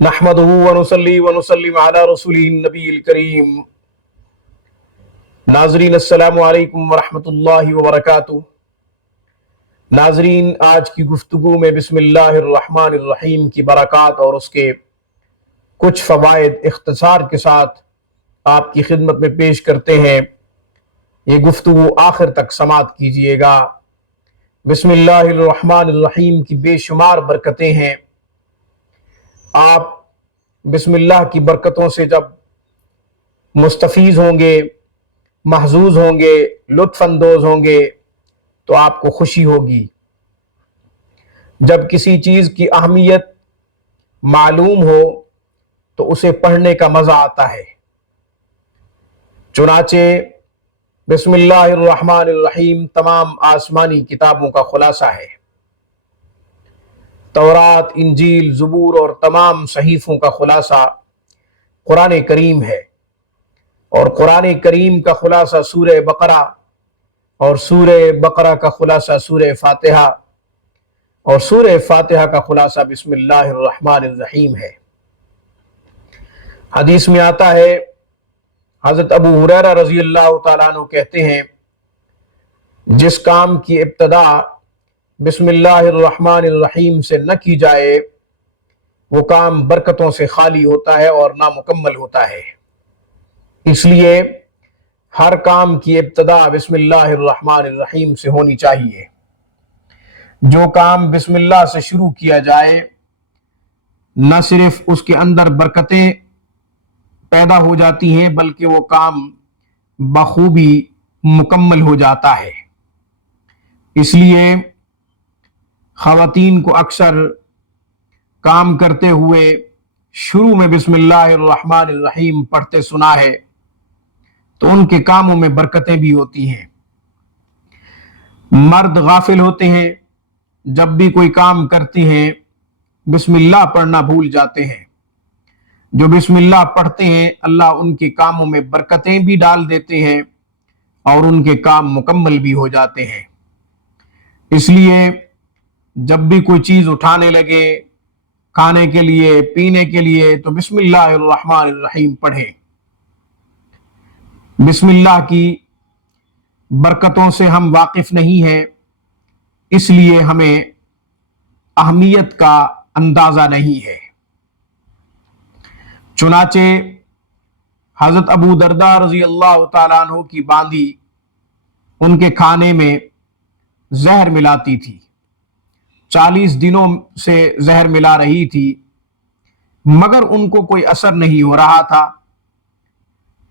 نحمدہ ونصلی ونسلم علی رسولہ النبی الکریم۔ ناظرین السلام علیکم ورحمۃ اللہ وبرکاتہ۔ ناظرین، آج کی گفتگو میں بسم اللہ الرحمن الرحیم کی برکات اور اس کے کچھ فوائد اختصار کے ساتھ آپ کی خدمت میں پیش کرتے ہیں۔ یہ گفتگو آخر تک سماعت کیجئے گا۔ بسم اللہ الرحمن الرحیم کی بے شمار برکتیں ہیں۔ آپ بسم اللہ کی برکتوں سے جب مستفیض ہوں گے، محظوظ ہوں گے، لطف اندوز ہوں گے تو آپ کو خوشی ہوگی۔ جب کسی چیز کی اہمیت معلوم ہو تو اسے پڑھنے کا مزہ آتا ہے۔ چنانچہ بسم اللہ الرحمن الرحیم تمام آسمانی کتابوں کا خلاصہ ہے۔ تورات، انجیل، زبور اور تمام صحیفوں کا خلاصہ قرآن کریم ہے، اور قرآن کریم کا خلاصہ سورہ بقرہ، اور سورہ بقرہ کا خلاصہ سورہ فاتحہ، اور سورہ فاتحہ کا خلاصہ بسم اللہ الرحمن الرحیم ہے۔ حدیث میں آتا ہے، حضرت ابو ہریرہ رضی اللہ تعالیٰ عنہ کہتے ہیں، جس کام کی ابتدا بسم اللہ الرحمن الرحیم سے نہ کی جائے وہ کام برکتوں سے خالی ہوتا ہے اور نامکمل ہوتا ہے۔ اس لیے ہر کام کی ابتدا بسم اللہ الرحمن الرحیم سے ہونی چاہیے۔ جو کام بسم اللہ سے شروع کیا جائے نہ صرف اس کے اندر برکتیں پیدا ہو جاتی ہیں بلکہ وہ کام بخوبی مکمل ہو جاتا ہے۔ اس لیے خواتین کو اکثر کام کرتے ہوئے شروع میں بسم اللہ الرحمن الرحیم پڑھتے سنا ہے تو ان کے کاموں میں برکتیں بھی ہوتی ہیں۔ مرد غافل ہوتے ہیں، جب بھی کوئی کام کرتے ہیں بسم اللہ پڑھنا بھول جاتے ہیں۔ جو بسم اللہ پڑھتے ہیں اللہ ان کے کاموں میں برکتیں بھی ڈال دیتے ہیں اور ان کے کام مکمل بھی ہو جاتے ہیں۔ اس لیے جب بھی کوئی چیز اٹھانے لگے، کھانے کے لیے، پینے کے لیے، تو بسم اللہ الرحمن الرحیم پڑھیں۔ بسم اللہ کی برکتوں سے ہم واقف نہیں ہیں، اس لیے ہمیں اہمیت کا اندازہ نہیں ہے۔ چنانچہ حضرت ابو درداء رضی اللہ تعالیٰ عنہ کی باندی ان کے کھانے میں زہر ملاتی تھی، 40 دنوں سے زہر ملا رہی تھی مگر ان کو کوئی اثر نہیں ہو رہا تھا۔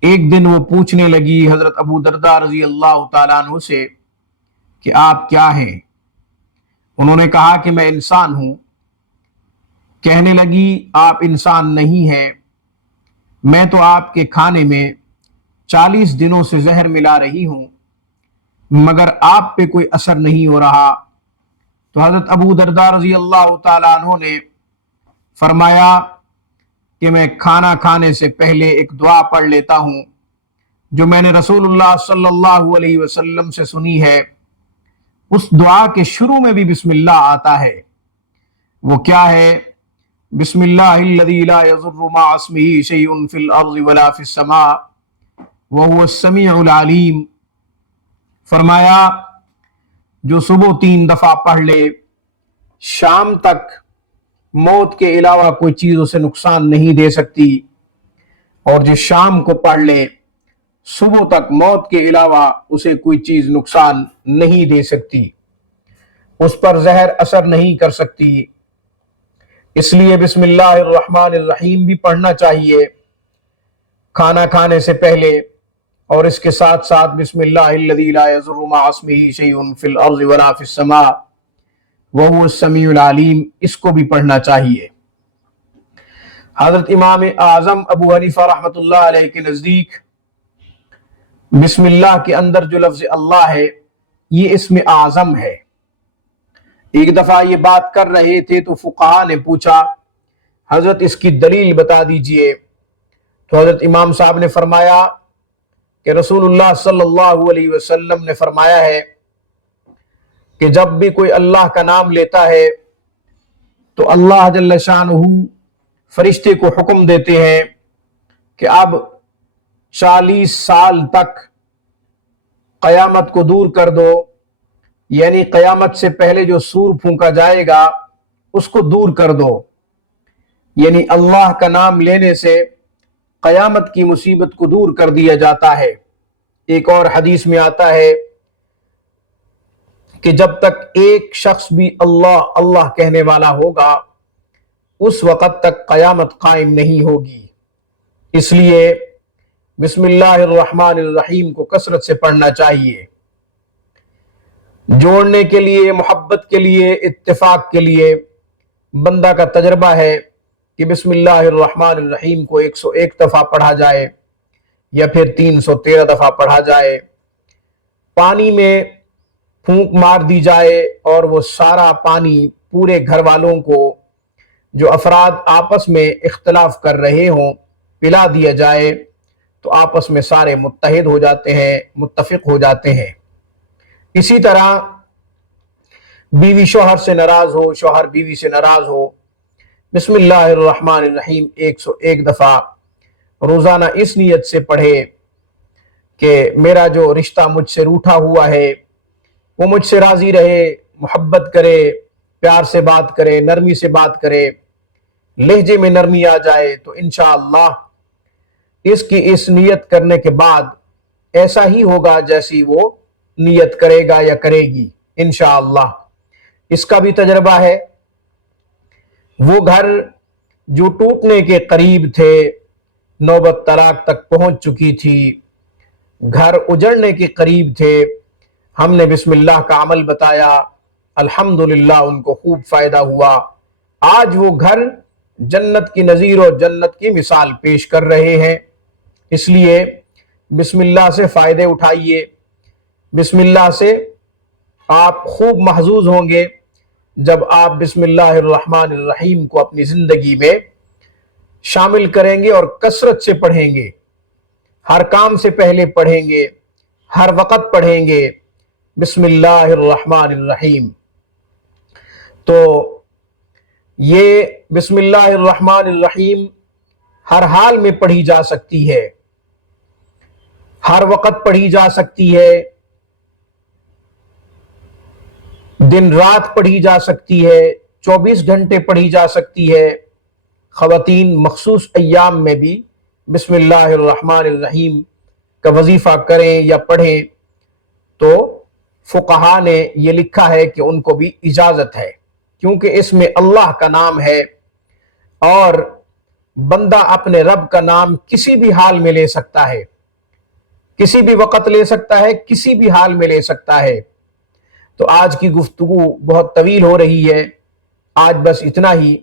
ایک دن وہ پوچھنے لگی حضرت ابو درداء رضی اللہ تعالیٰ عنہ سے کہ آپ کیا ہیں؟ انہوں نے کہا کہ میں انسان ہوں۔ کہنے لگی آپ انسان نہیں ہیں، میں تو آپ کے کھانے میں 40 دنوں سے زہر ملا رہی ہوں مگر آپ پہ کوئی اثر نہیں ہو رہا۔ تو حضرت ابو درداء رضی اللہ تعالیٰ عنہ نے فرمایا کہ میں کھانا کھانے سے پہلے ایک دعا پڑھ لیتا ہوں جو میں نے رسول اللہ صلی اللہ علیہ وسلم سے سنی ہے۔ اس دعا کے شروع میں بھی بسم اللہ آتا ہے۔ وہ کیا ہے؟ بسم اللہ الذی لا یضر مع اسمہ شیء فی الارض ولا فی السماء وہو السمیع العلیم۔ فرمایا جو صبح 3 دفعہ پڑھ لے، شام تک موت کے علاوہ کوئی چیز اسے نقصان نہیں دے سکتی، اور جو شام کو پڑھ لے صبح تک موت کے علاوہ اسے کوئی چیز نقصان نہیں دے سکتی، اس پر زہر اثر نہیں کر سکتی۔ اس لیے بسم اللہ الرحمن الرحیم بھی پڑھنا چاہیے کھانا کھانے سے پہلے، اور اس کے ساتھ ساتھ بسم اللہ الذی لا یضر مع اسمہ شیء فی الارض ولا فی السماء وہو السمیع العلیم، اس کو بھی پڑھنا چاہیے۔ حضرت امام اعظم ابو حنیفہ رحمۃ اللہ علیہ کے نزدیک بسم اللہ کے اندر جو لفظ اللہ ہے یہ اسم اعظم ہے۔ ایک دفعہ یہ بات کر رہے تھے تو فقہاء نے پوچھا حضرت اس کی دلیل بتا دیجئے، تو حضرت امام صاحب نے فرمایا کہ رسول اللہ صلی اللہ علیہ وسلم نے فرمایا ہے کہ جب بھی کوئی اللہ کا نام لیتا ہے تو اللہ جل شانہ فرشتے کو حکم دیتے ہیں کہ اب 40 سال تک قیامت کو دور کر دو، یعنی قیامت سے پہلے جو سور پھونکا جائے گا اس کو دور کر دو، یعنی اللہ کا نام لینے سے قیامت کی مصیبت کو دور کر دیا جاتا ہے۔ ایک اور حدیث میں آتا ہے کہ جب تک ایک شخص بھی اللہ اللہ کہنے والا ہوگا اس وقت تک قیامت قائم نہیں ہوگی۔ اس لیے بسم اللہ الرحمن الرحیم کو کثرت سے پڑھنا چاہیے، جوڑنے کے لیے، محبت کے لیے، اتفاق کے لیے۔ بندہ کا تجربہ ہے کہ بسم اللہ الرحمن الرحیم کو 101 دفعہ پڑھا جائے یا پھر 313 دفعہ پڑھا جائے، پانی میں پھونک مار دی جائے اور وہ سارا پانی پورے گھر والوں کو، جو افراد آپس میں اختلاف کر رہے ہوں، پلا دیا جائے تو آپس میں سارے متحد ہو جاتے ہیں، متفق ہو جاتے ہیں۔ اسی طرح بیوی شوہر سے ناراض ہو، شوہر بیوی سے ناراض ہو، بسم اللہ الرحمن الرحیم 101 دفعہ روزانہ اس نیت سے پڑھے کہ میرا جو رشتہ مجھ سے روٹھا ہوا ہے وہ مجھ سے راضی رہے، محبت کرے، پیار سے بات کرے، نرمی سے بات کرے، لہجے میں نرمی آ جائے، تو انشاءاللہ اس کی اس نیت کرنے کے بعد ایسا ہی ہوگا جیسی وہ نیت کرے گا یا کرے گی انشاءاللہ۔ اس کا بھی تجربہ ہے۔ وہ گھر جو ٹوٹنے کے قریب تھے، نوبت طلاق تک پہنچ چکی تھی، گھر اجڑنے کے قریب تھے، ہم نے بسم اللہ کا عمل بتایا، الحمدللہ ان کو خوب فائدہ ہوا۔ آج وہ گھر جنت کی نظیر اور جنت کی مثال پیش کر رہے ہیں۔ اس لیے بسم اللہ سے فائدے اٹھائیے، بسم اللہ سے آپ خوب محظوظ ہوں گے جب آپ بسم اللہ الرحمن الرحیم کو اپنی زندگی میں شامل کریں گے اور کثرت سے پڑھیں گے، ہر کام سے پہلے پڑھیں گے، ہر وقت پڑھیں گے بسم اللہ الرحمن الرحیم۔ تو یہ بسم اللہ الرحمن الرحیم ہر حال میں پڑھی جا سکتی ہے، ہر وقت پڑھی جا سکتی ہے، دن رات پڑھی جا سکتی ہے، 24 گھنٹے پڑھی جا سکتی ہے۔ خواتین مخصوص ایام میں بھی بسم اللہ الرحمن الرحیم کا وظیفہ کریں یا پڑھیں تو فقہا نے یہ لکھا ہے کہ ان کو بھی اجازت ہے، کیونکہ اس میں اللہ کا نام ہے اور بندہ اپنے رب کا نام کسی بھی حال میں لے سکتا ہے، کسی بھی وقت لے سکتا ہے، کسی بھی حال میں لے سکتا ہے۔ تو آج کی گفتگو بہت طویل ہو رہی ہے، آج بس اتنا ہی۔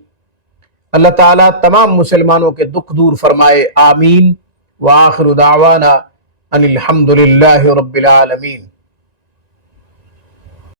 اللہ تعالیٰ تمام مسلمانوں کے دکھ دور فرمائے، آمین۔ وآخر دعوانا ان الحمد للہ رب العالمین۔